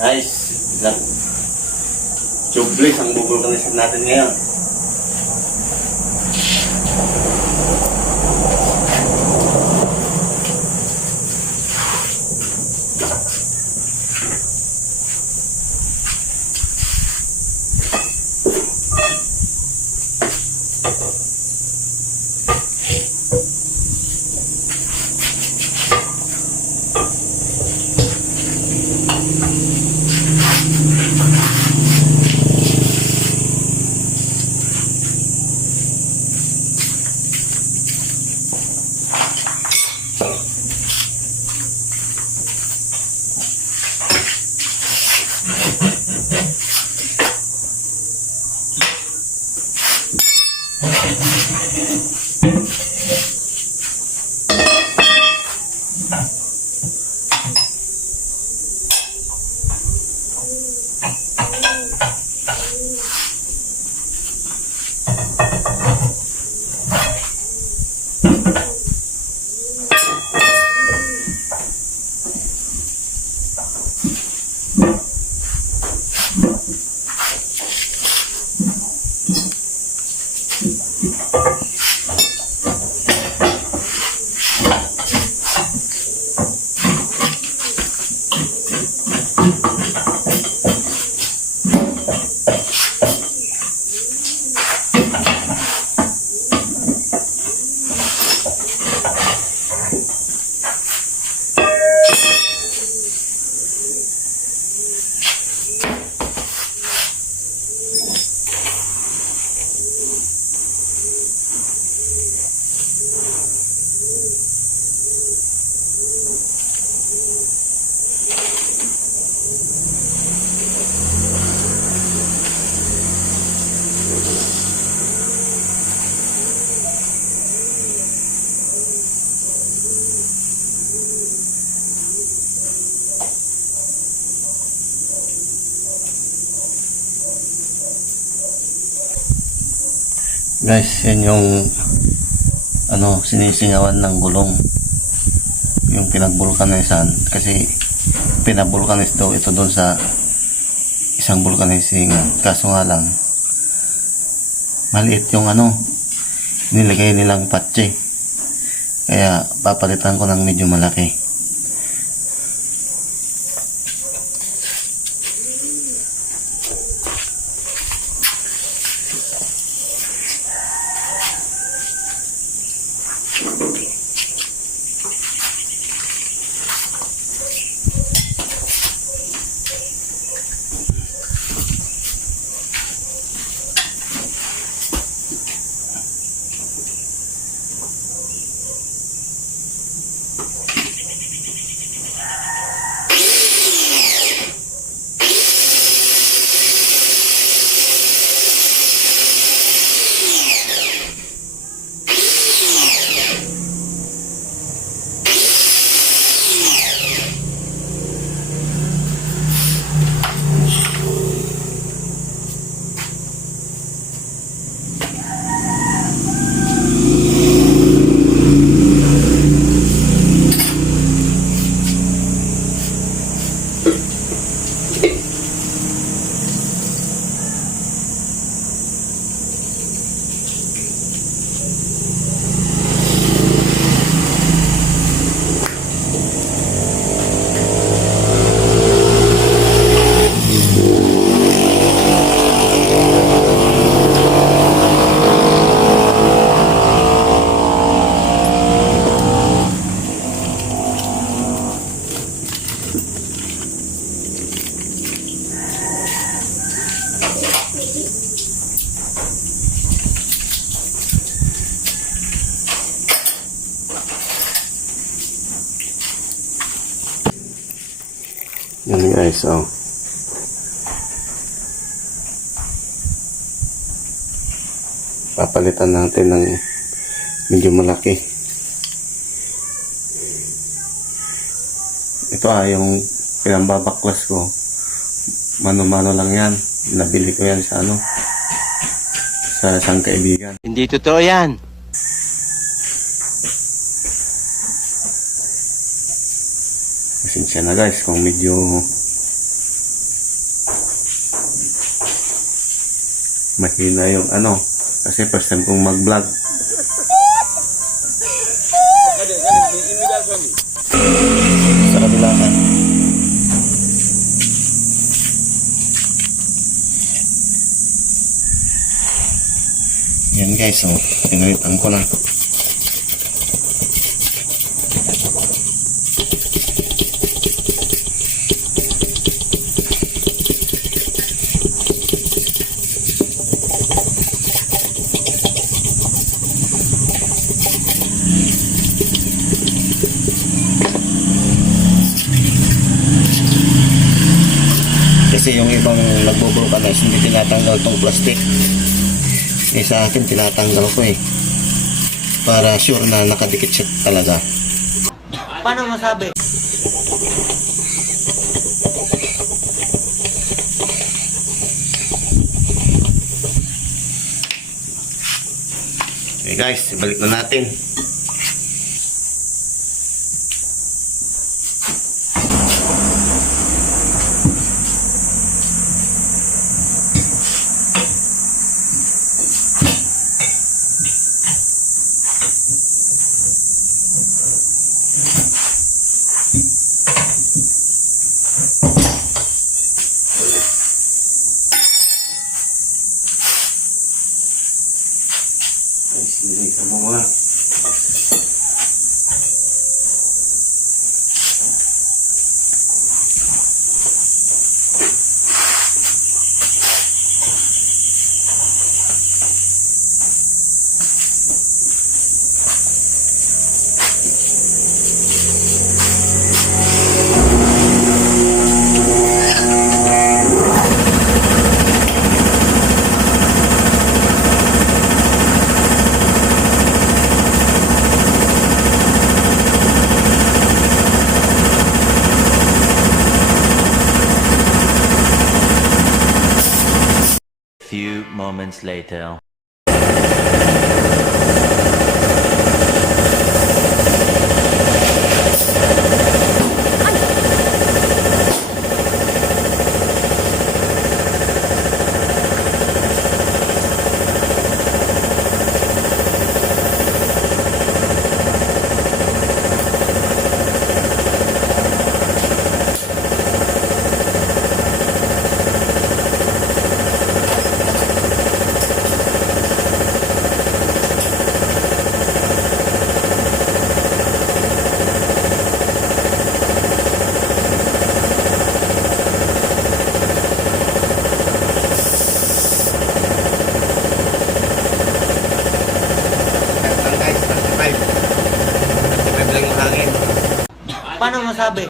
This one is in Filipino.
Guys, tubeless ang bubulkanisin natin ngayon. Guys, yan yung sinisingawan ng gulong, yung pinagbulkanisan, kasi pinabulkanis daw ito doon sa isang vulcanizing, kaso nga lang maliit yung nilagay nilang patche, kaya papalitan ko ng medyo malaki. Yan guys, papalitan natin ng medyo malaki. Ito yung pinambabaklas ko. Mano-mano lang yan. Nabili ko yan sa sa isang kaibigan. Hindi totoo yan. Pasensya na guys kung medyo mahina yung kasi first time kong mag-vlog. Sa kabila ka. Yan guys, so pinalitan ko lang. Kasi yung ibang nagbo-vulcanize hindi tinatanggal tong plastic. Sa akin tinatanggal ko para sure na nakadikit siya talaga. Paano masabi? Okay guys, balik na natin. Sinilita mo nga. Few moments later. Paano masabi?